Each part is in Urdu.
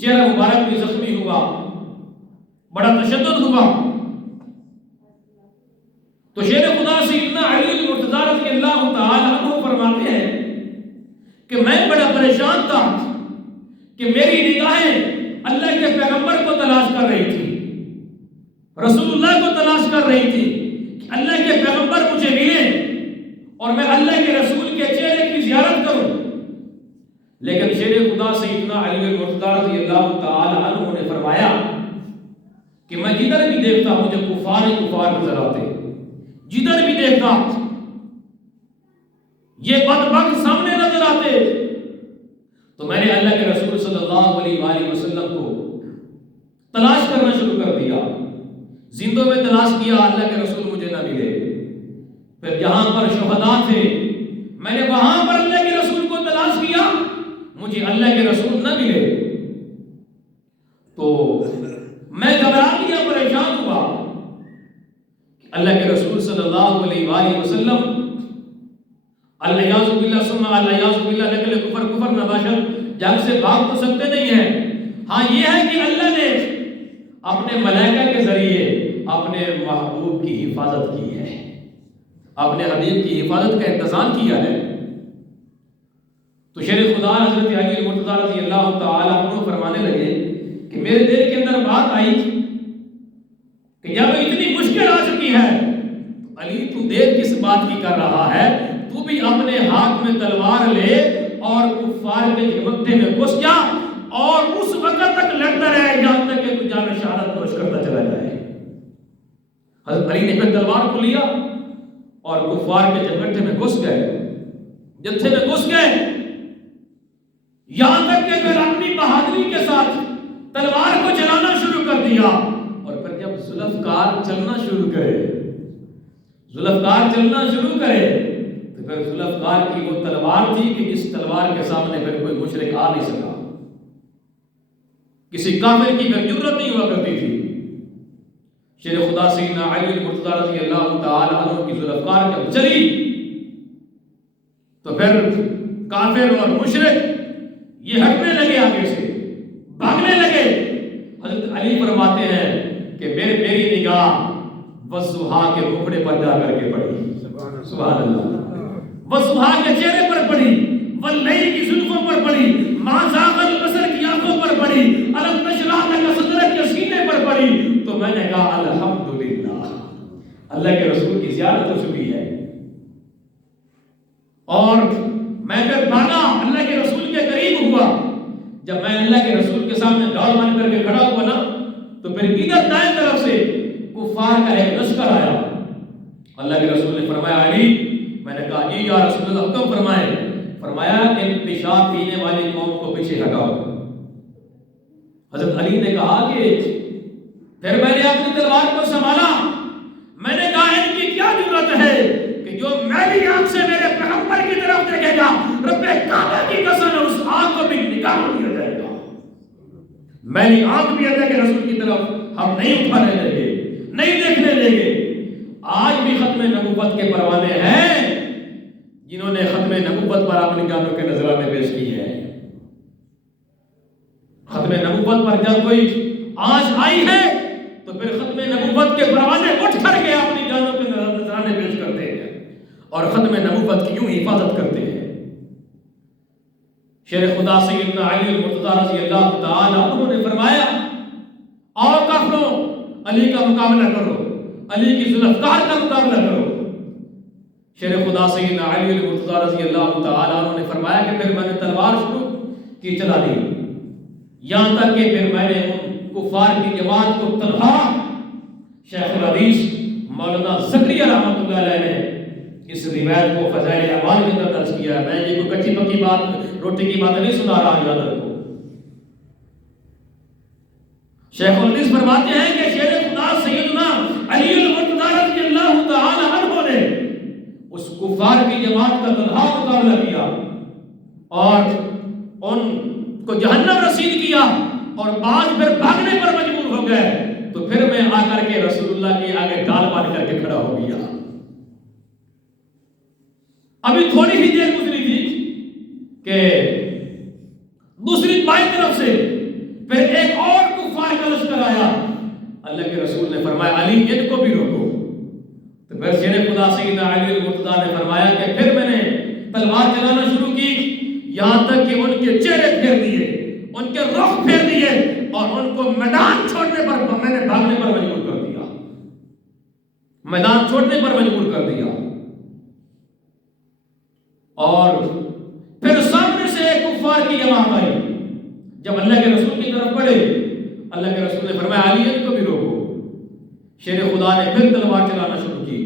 چہرہ مبارک بھی زخمی ہوا، بڑا تشدد ہوا۔ تو شیر خدا سیدنا علی المرتضیٰ رضی اللہ تعالی عنہ فرماتے ہیں کہ میں بڑا پریشان تھا کہ میری نگاہیں اللہ کے پیغمبر کو تلاش کر رہی تھی، رسول اللہ کو تلاش کر رہی تھی کہ اللہ کے پیغمبر مجھے ملیں اور میں اللہ کے رسول کے چہرے کی زیارت کروں۔ لیکن شیر خدا سیدنا علی المرتضیٰ رضی اللہ تعالی عنہ نے فرمایا کہ میں جدھر بھی دیکھتا مجھے کفار نظر آتے، جدھر بھی دیکھتا یہ بدبخت سامنے نظر آتے۔ تو میں نے اللہ کے رسول صلی اللہ علیہ وآلہ وسلم کو تلاش کرنا شروع کر دیا، زندوں میں تلاش کیا، اللہ کے رسول مجھے نہ ملے۔ پھر جہاں پر شہداء تھے میں نے وہاں پر اللہ کے رسول کو تلاش کیا، مجھے اللہ کے رسول نہ ملے۔ تو میں گھبرا گیا، پریشان ہوا کہ اللہ کے رسول صلی اللہ علیہ وآلہ وسلم الیاذ باللہ ثم الیاذ باللہ نقل کفر نباشت جنگ سے بھاگ تو سکتے نہیں ہیں۔ ہاں یہ ہے کہ اللہ نے اپنے ملائکہ کے ذریعے اپنے محبوب کی حفاظت کی ہے، اپنے حبیب کی حفاظت کا انتظام کیا ہے۔ تو شیر خدا حضرت علی المرتضیٰ رضی اللہ تعالی عنہ فرمانے لگے کہ میرے دل کے اندر بات آئی کہ جب اتنی مشکل آ چکی ہے، علی تو دیر کس بات کی کر رہا ہے، تو بھی اپنے ہاتھ میں تلوار لے اور کفار کے جھمکتے میں گھس جا اور اس وقت تک لڑتا رہے جہاں تک کہ تو جان شہادت نوش کرتا چلا جائے۔ حضرت علی نے پھر تلوار کو لیا اور کفار کے جھمکتے میں گھس گئے، جتھے میں گھس گئے، یہاں تک کہ پھر اپنی بہادری کے ساتھ تلوار کو چلانا شروع کر دیا۔ اور پھر جب ذوالفقار چلنا شروع کرے، ذوالفقار چلنا شروع کرے، تو پھر ذوالفقار کی وہ تلوار تھی کہ اس تلوار کے سامنے پھر کوئی مشرک آ نہیں سکا، کسی کافر کی پھر جرت نہیں ہوا کرتی تھی۔ شیر خدا سیدنا علی المرتضیٰ رضی اللہ تعالی عنہ کی ذوالفقار جب چلی تو پھر کافر اور مشرک یہ ہٹنے لگے، آگے سے بھاگنے لگے۔ حضرت علی فرماتے ہیں کہ میری نگاہ وضحا کے مکھڑے پر جا کر کے پڑی، سبحان اللہ، وضحا کے چہرے پر پڑی، واللیل کی زلفوں پر پڑی، ما زاغ البصر کی آنکھوں پر پڑی، الم نشرح لک صدرک کے سینے پر پڑی۔ تو میں نے کہا الحمدللہ، اللہ کے رسول کی زیارت ہو چکی ہے۔ اور میں پھر بھاگا، اللہ کے رسول کے قریب ہوا۔ جب میں اللہ کے رسول کے سامنے ڈال مان کر کے کھڑا ہوا نا، تو پھر ادھر دائیں طرف سے کفار کا ایک لشکر آیا۔ اللہ کے رسول نے فرمایا علی، میں نے کہا جی یا رسول اللہ حکم فرمائے۔ فرمایا کہ پیشاب پینے والی قوم کو پیچھے ہٹاؤ۔ حضرت علی نے کہا کہ پھر میں نے اپنی تلوار کو سنبھالا، میں نے کہا ان کی کیا ضرورت ہے کہ جو میری آنکھ سے میرے پیغمبر کی طرف دیکھے گا، رب کعبہ کی قسم اس آنکھ کو بھی نکال دیا جائے گا۔ میری آنکھ بھی اللہ کے رسول کی طرف ہم نہیں اٹھانے لیں گے، نہیں دیکھنے لیں گے۔ آج بھی ختم نبوت کے پروانے ہیں جنہوں نے ختم نبوت پر اپنی جانوں کے نذرانے پیش کی ہے۔ ختم نبوت پر جب کوئی آج آئی ہے تو پھر ختم نبوت کے پروانے اٹھ کر کے اپنی جانوں کے نذرانے پیش کرتے ہیں اور ختم نبوت کی یوں حفاظت کرتے ہیں۔ شیر خدا سیدنا علی المرتضیٰ رضی اللہ تعالی عنہ نے فرمایا آؤ کافروں، علی کا مقابلہ کرو، علی کی ذوالفقار کا مقابلہ کرو۔ شیر خدا سیدنا علی المرتضیٰ رضی اللہ تعالی عنہ نے فرمایا کہ پھر میں نے تلوار شروع کی چلا دی، یہاں تک کہ پھر میں نے ان کفار کی جماعت کو تنہا۔ شیخ الحدیث مولانا زکریا رحمۃ اللہ علیہ نے اس روایت کو فضائل اعمال کے اندر درج کیا ہے۔ میں یہ کوئی کچی پکی بات، روٹی کی بات نہیں سنا رہا، یاد رکھو۔ شیخ الحدیث فرماتے ہیں کہ شیر خدا سیدنا علی المرتضیٰ رضی اللہ تعالی عنہ نے اس کفار کی جماعت کا تنہا مقابلہ کیا اور ان کو جہنم رسید کیا، اور بعض پھر بھاگنے پر مجبور ہو گئے۔ تو پھر میں آ کر کے رسول اللہ کے آگے ڈال مار کر کے کھڑا ہو گیا۔ ابھی تھوڑی ہی دیر گزری تھی کہ دوسری بائیں طرف سے پھر ایک اور کفار کا لشکر آیا، اللہ کے رسول نے فرمایا علی ان کو بھی روکو۔ تو پھر شیر خدا سیدنا علی المرتضیٰ نے فرمایا کہ پھر میں نے تلوار چلانا شروع کی، یہاں تک کہ ان کے چہرے پھیر دیے، ان کے رخ پھیر دیے، اور ان کو میدان چھوڑنے پر میں نے بھاگنے پر مجبور کر دیا، میدان چھوڑنے پر مجبور کر دیا۔ اور پھر سامنے سے ایک کفار کی جماعت آئی، جب اللہ کے رسول کی طرف بڑھے، اللہ کے رسول نے فرمایا علی ان کو بھی روکو۔ شیر خدا نے پھر تلوار چلانا شروع کی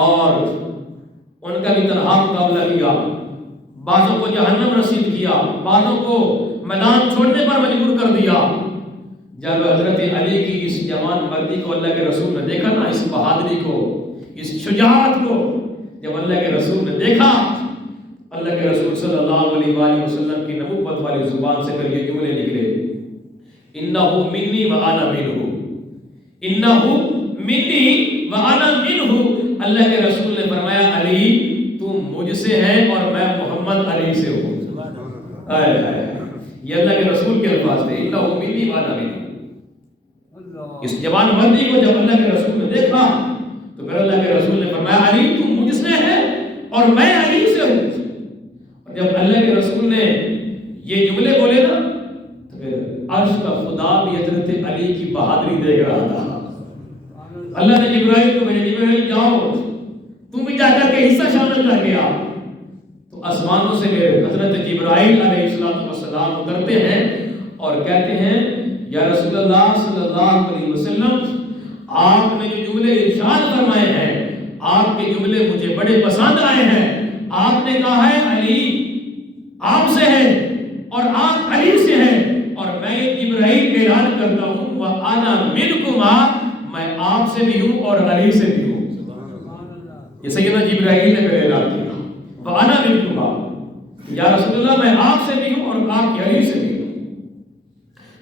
اور ان کا بھی تنہا مقابلہ کیا، بعضوں کو جہنم رسید کیا، بعضوں کو میدان چھوڑنے پر مجبور کر دیا۔ جب حضرت علی کی اس جوان مردی کو اللہ کے رسول نے دیکھا نا، اس بہادری کو، اس شجاعت کو جب اللہ کے رسول نے دیکھا، اللہ کے رسول صلی اللہ علیہ وآلہ وسلم کی نبوت والی زبان سے پھر یہ جملے نکلے، انہو منی وانا منہ، انہو منی وانا منہ۔ اللہ کے رسول نے فرمایا علی تم مجھ سے ہے اور میں محمد علی سے ہوں۔ یہ اللہ کے رسول کے الفاظ تھے، انہو منی وانا منہ۔ اس جوان مردی کو جب اللہ کے رسول نے دیکھا تو پھر اللہ کے رسول نے فرمایا علی تم مجھ سے ہے اور میں علی سے ہوں۔ اور جب اللہ کے رسول نے یہ جملے بولے نا تو پھر عرش کا خدا بھی حضرت علی کی بہادری دیکھ رہا تھا۔ اللہ نے جبرائیل کو بھیجا، جبرائیل جاؤ تم بھی جا کر کے حصہ شامل کر کے آ۔ تو آسمانوں سے حضرت جبرائیل علیہ السلام اترتے ہیں اور کہتے ہیں یا رسول اللہ صلی اللہ علیہ وسلم، آپ نے جو جملے ارشاد فرمائے ہیں، آپ کے جملے مجھے بڑے پسند آئے ہیں۔ آپ نے کہا ہے علی آپ سے ہے اور آپ علی سے ہیں، اور میں یہ جبرائیل اعلان کرتا ہوں وَأَنَا مِنْكُمَا، میں آپ سے بھی ہوں اور علی سے بھی ہوں۔ یہ سیدنا جبرائیل نے اعلان کیا وَأَنَا مِنْكُمَا، یا رسول اللہ میں آپ سے بھی ہوں اور آپ کے علی سے بھی ہوں۔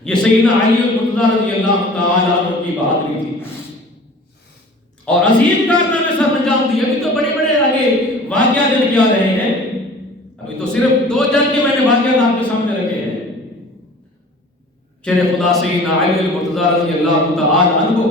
یہ سیدنا علی المرتضیٰ رضی اللہ تعالیٰ عنہ کی بہادری تھی اور عظیم کارنامے سر انجام دی۔ ابھی تو بڑے بڑے آگے واقعات ذکر کیا رہے ہیں، ابھی تو صرف 2 جنگ کے میں نے واقعات آپ کے سامنے رکھے ہیں۔ شیر خدا سیدنا علی المرتضیٰ رضی اللہ تعالیٰ عنہ